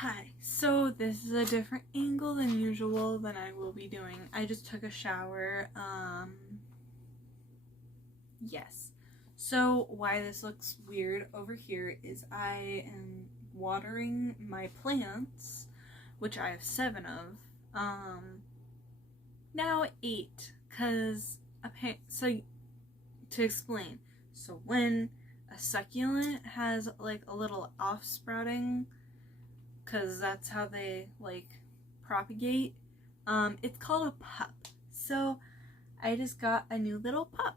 Hi, so this is a different angle than usual than I will be doing. I just took a shower, yes. So why this looks weird over here is I am watering my plants, which I have 7 of, now 8, so to explain, so when a succulent has like a little off sprouting, because that's how they like propagate. It's called a pup. So I just got a new little pup.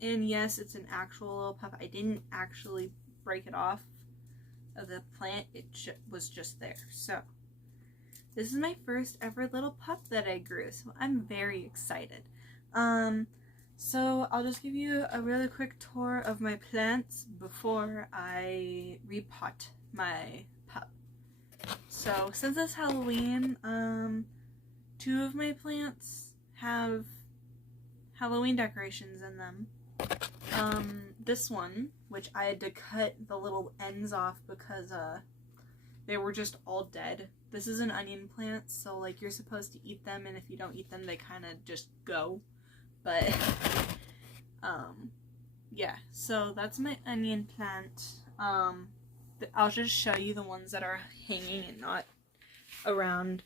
And yes, it's an actual little pup. I didn't actually break it off of the plant. It was just there. So this is my first ever little pup that I grew. So I'm very excited. So I'll just give you a really quick tour of my plants before I repot my pup. So since it's Halloween, 2 of my plants have Halloween decorations in them. This one, which I had to cut the little ends off because they were just all dead. This is an onion plant, so like you're supposed to eat them, and if you don't eat them, they kind of just go. But yeah, so that's my onion plant. I'll just show you the ones that are hanging and not around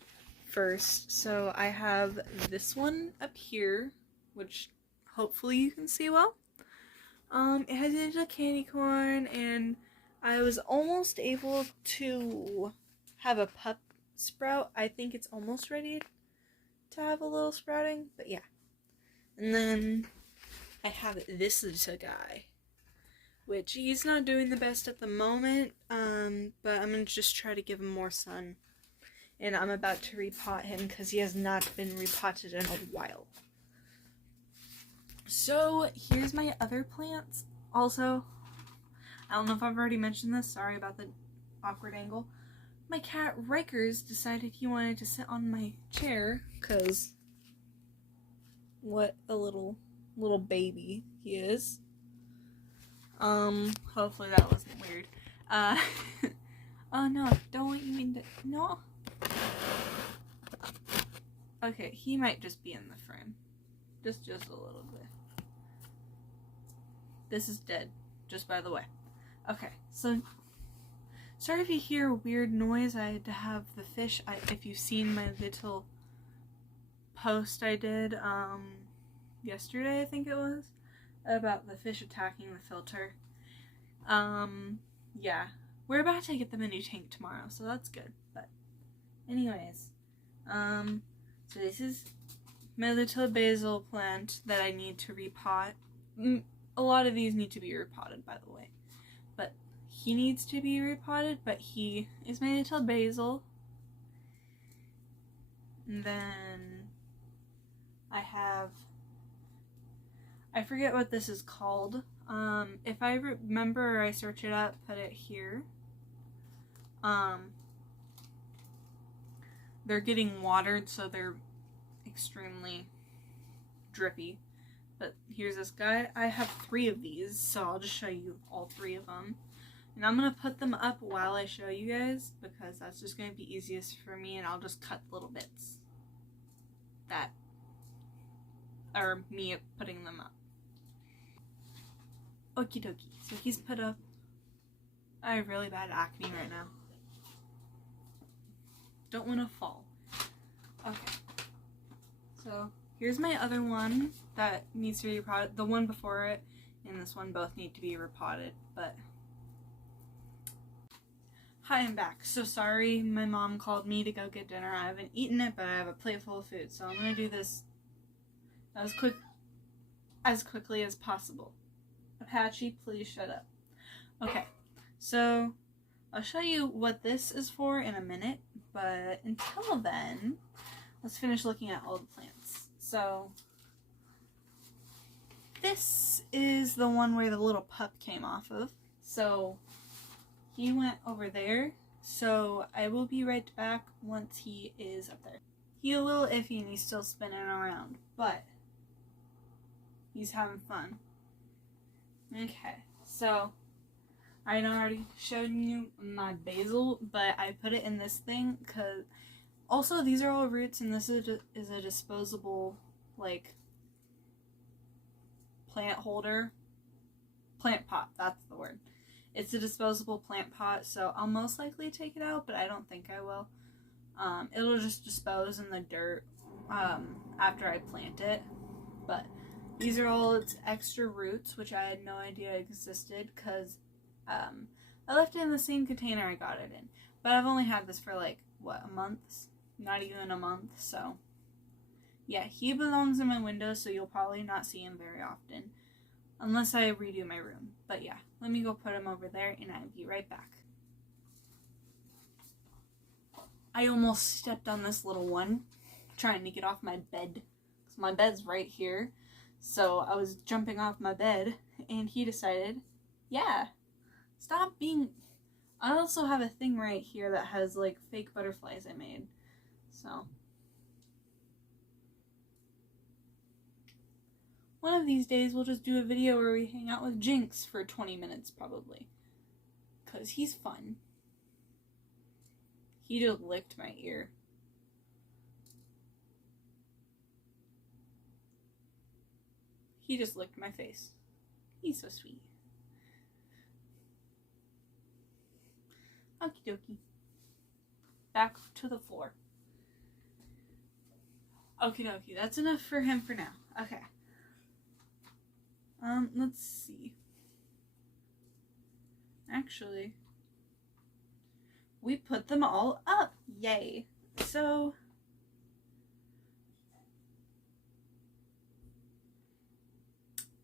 first. So I have this one up here, which hopefully you can see well. It has a little candy corn, and I was almost able to have a pup sprout. I think it's almost ready to have a little sprouting, but yeah. And then I have this little guy, which he's not doing the best at the moment, but I'm going to just try to give him more sun. And I'm about to repot him because he has not been repotted in a while. So here's my other plants. Also, I don't know if I've already mentioned this, sorry about the awkward angle. My cat Rikers decided he wanted to sit on my chair because what a little baby he is. Hopefully that wasn't weird. Oh no, don't you mean to, no. Okay, he might just be in the frame. Just a little bit. This is dead, just by the way. Okay, so sorry if you hear a weird noise. I had to have the fish. If you've seen my little post I did yesterday, I think it was, about the fish attacking the filter. Yeah, we're about to get them a new tank tomorrow, so that's good. But anyways, so this is my little basil plant that I need to repot. A lot of these need to be repotted, by the way, but he needs to be repotted, but he is my little basil. And then I forget what this is called. If I remember or I search it up, put it here. They're getting watered, so they're extremely drippy. But here's this guy. I have 3 of these, so I'll just show you all 3 of them. And I'm going to put them up while I show you guys, because that's just going to be easiest for me, and I'll just cut little bits that are me putting them up. Okie dokie. So he's put up. I have really bad acne right now. Don't want to fall. Okay. So here's my other one that needs to be repotted. The one before it and this one both need to be repotted, but hi, I'm back. So sorry, my mom called me to go get dinner. I haven't eaten it, but I have a plate full of food, so I'm gonna do this as quickly as possible. Apache, please shut up. Okay, so I'll show you what this is for in a minute, but until then, let's finish looking at all the plants. So this is the one where the little pup came off of. So he went over there, so I will be right back once he is up there. He's a little iffy and he's still spinning around, but he's having fun. Okay, so I already showed you my basil, but I put it in this thing because also these are all roots, and this is a disposable like plant holder, plant pot. That's the word. It's a disposable plant pot, so I'll most likely take it out, but I don't think I will. It'll just dispose in the dirt after I plant it. But these are all its extra roots, which I had no idea existed because I left it in the same container I got it in. But I've only had this for like, what, a month? Not even a month, so. Yeah, he belongs in my window, so you'll probably not see him very often. Unless I redo my room. But yeah, let me go put him over there, and I'll be right back. I almost stepped on this little one, trying to get off my bed. So my bed's right here. So I was jumping off my bed, and he decided, yeah, stop being... I also have a thing right here that has, like, fake butterflies I made. So... one of these days, we'll just do a video where we hang out with Jinx for 20 minutes, probably. Because he's fun. He just licked my ear. He just licked my face. He's so sweet. Okie dokie. Back to the floor. Okie dokie. That's enough for him for now. Okay. Let's see. Actually, we put them all up. Yay. So,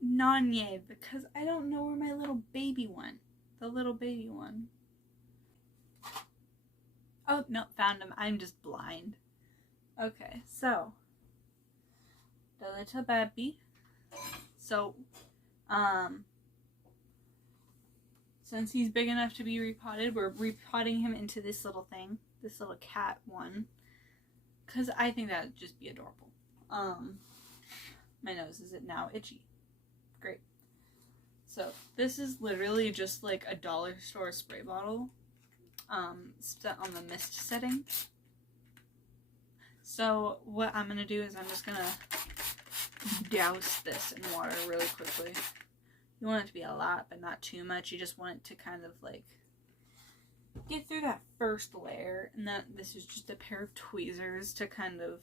non-yay, because I don't know where my little baby went. The little baby one. Oh, no, found him. I'm just blind. Okay, so, the little baby. So, since he's big enough to be repotted, we're repotting him into this little thing, this little cat one, because I think that would just be adorable. My nose is now itchy. Great. So, this is literally just like a dollar store spray bottle, set on the mist setting. So, what I'm going to do is I'm just going to douse this in water really quickly. You want it to be a lot, but not too much. You just want it to kind of like get through that first layer. And that this is just a pair of tweezers to kind of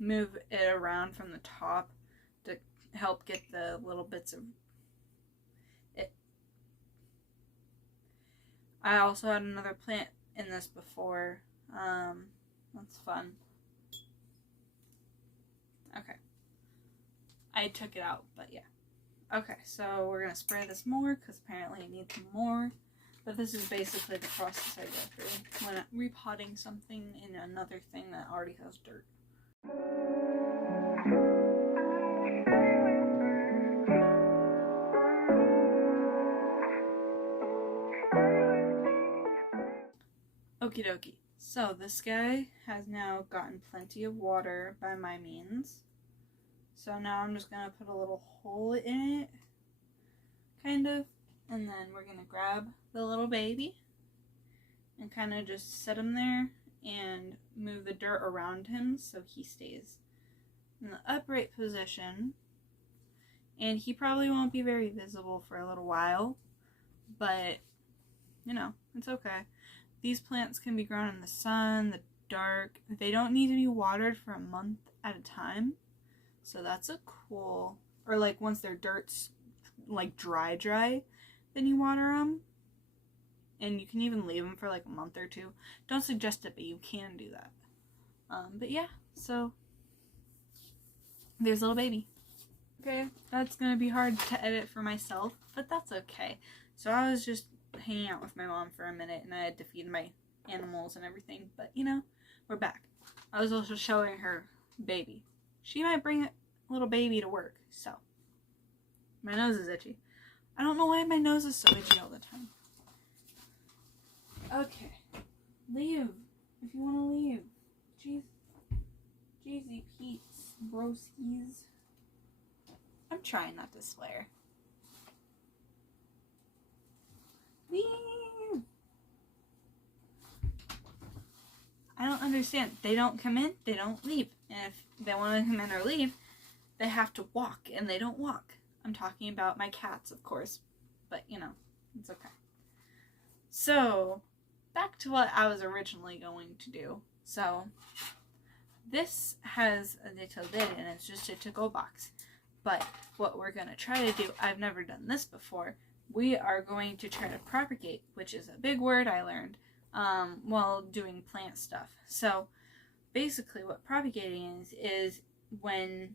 move it around from the top to help get the little bits of it. I also had another plant in this before. That's fun. Okay. I took it out, but yeah. Okay, so we're going to spray this more because apparently it needs more. But this is basically the process I go through when I'm repotting something in another thing that already has dirt. Okie dokie. So this guy has now gotten plenty of water by my means. So now I'm just going to put a little hole in it, kind of, and then we're going to grab the little baby and kind of just set him there and move the dirt around him so he stays in the upright position. And he probably won't be very visible for a little while, but, you know, it's okay. These plants can be grown in the sun, the dark. They don't need to be watered for a month at a time. So that's a cool, or like once their dirt's like dry, then you water them. And you can even leave them for like a month or two. Don't suggest it, but you can do that. But yeah, so there's little baby. Okay, that's gonna be hard to edit for myself, but that's okay. So I was just hanging out with my mom for a minute and I had to feed my animals and everything, but you know, we're back. I was also showing her baby. She might bring a little baby to work, so. My nose is itchy. I don't know why my nose is so itchy all the time. Okay. Leave. If you want to leave. Jeez. Jeezy Pete's. Broskies. I'm trying not to swear. leave. I don't understand. They don't come in, they don't leave. And if they want to come in or leave, they have to walk, and they don't walk. I'm talking about my cats, of course. But, you know, it's okay. So, back to what I was originally going to do. So, this has a little lid, and it's just a to-go box. But what we're going to try to do, I've never done this before, we are going to try to propagate, which is a big word I learned while doing plant stuff. So, basically what propagating is when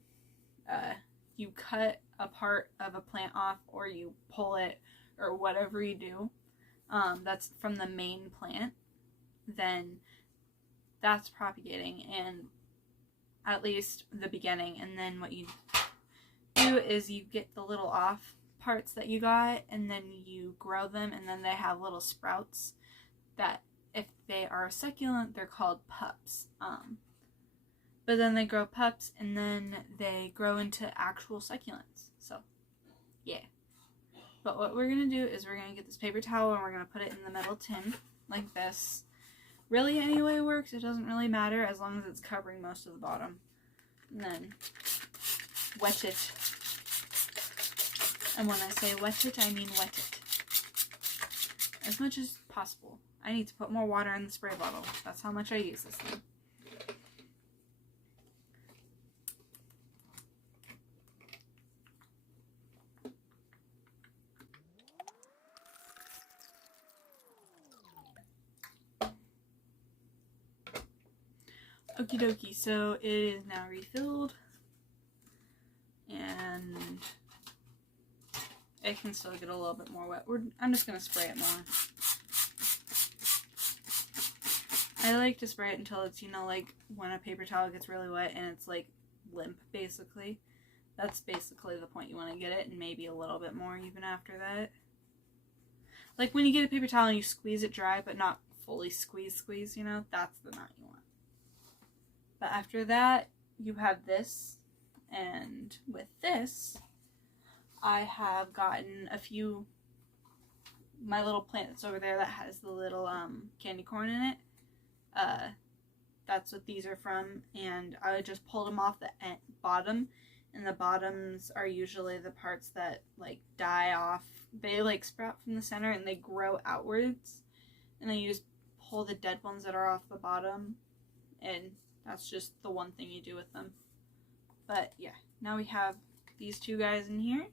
you cut a part of a plant off, or you pull it, or whatever you do, that's from the main plant, then that's propagating, and at least the beginning. And then what you do is you get the little off parts that you got, and then you grow them, and then they have little sprouts that, if they are succulent, they're called pups. But then they grow pups, and then they grow into actual succulents. So, yeah. But what we're going to do is we're going to get this paper towel, and we're going to put it in the metal tin, like this. Really, any way works. It doesn't really matter, as long as it's covering most of the bottom. And then wet it. And when I say wet it, I mean wet it. As much as possible. I need to put more water in the spray bottle. That's how much I use this thing. Okie dokie, so it is now refilled, and it can still get a little bit more wet. I'm just going to spray it more. I like to spray it until it's, you know, like when a paper towel gets really wet and it's like limp, basically. That's basically the point you want to get it, and maybe a little bit more even after that. Like when you get a paper towel and you squeeze it dry, but not fully squeeze, you know, that's the knot you want. But after that, you have this, and with this, I have gotten a few, my little plant that's over there that has the little candy corn in it. That's what these are from, and I just pulled them off the bottom, and the bottoms are usually the parts that like die off. They like sprout from the center and they grow outwards, and then you just pull the dead ones that are off the bottom, and that's just the one thing you do with them. But yeah, now we have these two guys in here.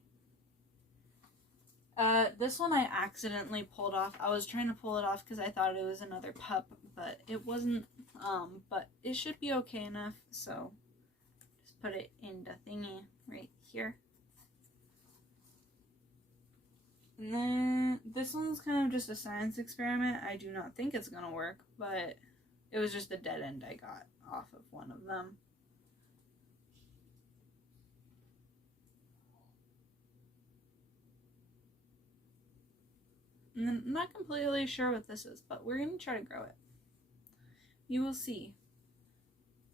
This one I accidentally pulled off. I was trying to pull it off because I thought it was another pup, but it wasn't. But it should be okay enough, so just put it in the thingy right here. And then this one's kind of just a science experiment. I do not think it's gonna work, but it was just a dead end I got off of one of them. And I'm not completely sure what this is, but we're going to try to grow it. You will see.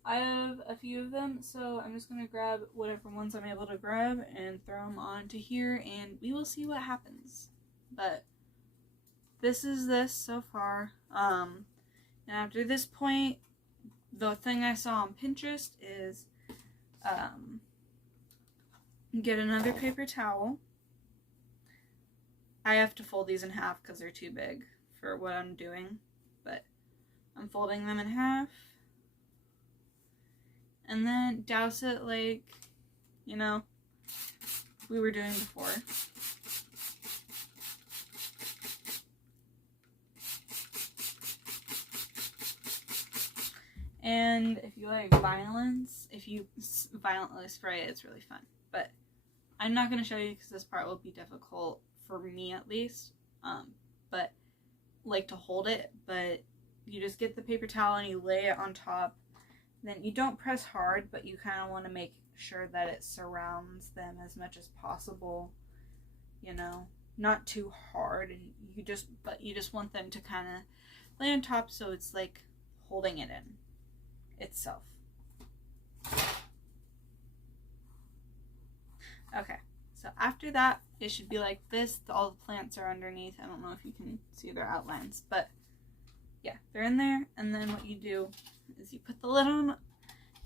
I have a few of them, so I'm just going to grab whatever ones I'm able to grab and throw them onto here, and we will see what happens. But this is this so far. And after this point, the thing I saw on Pinterest is get another paper towel. I have to fold these in half because they're too big for what I'm doing, but I'm folding them in half, and then douse it like, you know, we were doing before. And if you like violence, if you violently spray it, it's really fun. But I'm not going to show you because this part will be difficult for me at least, but like to hold it. But you just get the paper towel and you lay it on top. Then you don't press hard, but you kind of want to make sure that it surrounds them as much as possible, you know, not too hard. And you just want them to kind of lay on top, so it's like holding it in itself. Okay, So after that, it should be like this. All the plants are underneath. I don't know if you can see their outlines, but yeah, they're in there. And then what you do is you put the lid on,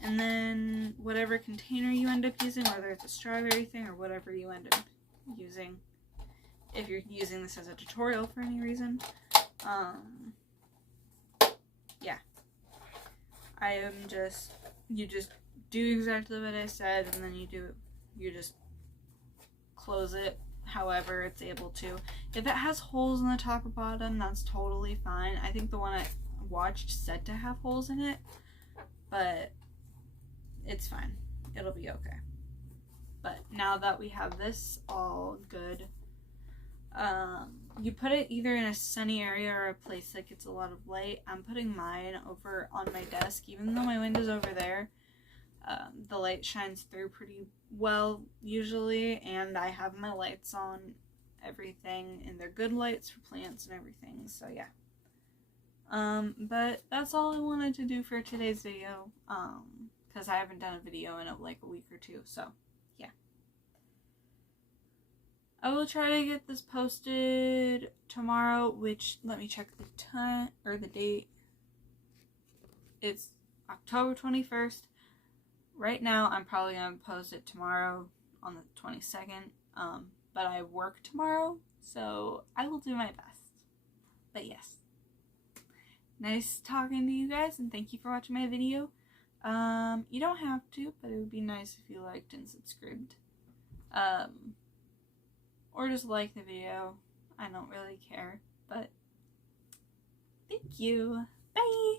and then whatever container you end up using, whether it's a strawberry thing or whatever you end up using, if you're using this as a tutorial for any reason, yeah, you just do exactly what I said, and then you just close it however it's able to. If it has holes in the top or bottom, that's totally fine. I think the one I watched said to have holes in it, but it's fine. It'll be okay. But now that we have this all good, you put it either in a sunny area or a place that gets a lot of light. I'm putting mine over on my desk, even though my window's over there. The light shines through pretty well usually, and I have my lights on everything, and they're good lights for plants and everything, so yeah. But that's all I wanted to do for today's video, because I haven't done a video in like a week or two, so yeah. I will try to get this posted tomorrow, which, let me check the time, or the date. It's October 21st. Right now, I'm probably going to post it tomorrow on the 22nd, but I work tomorrow, so I will do my best. But yes, nice talking to you guys, and thank you for watching my video. You don't have to, but it would be nice if you liked and subscribed. Or just like the video. I don't really care, but thank you. Bye!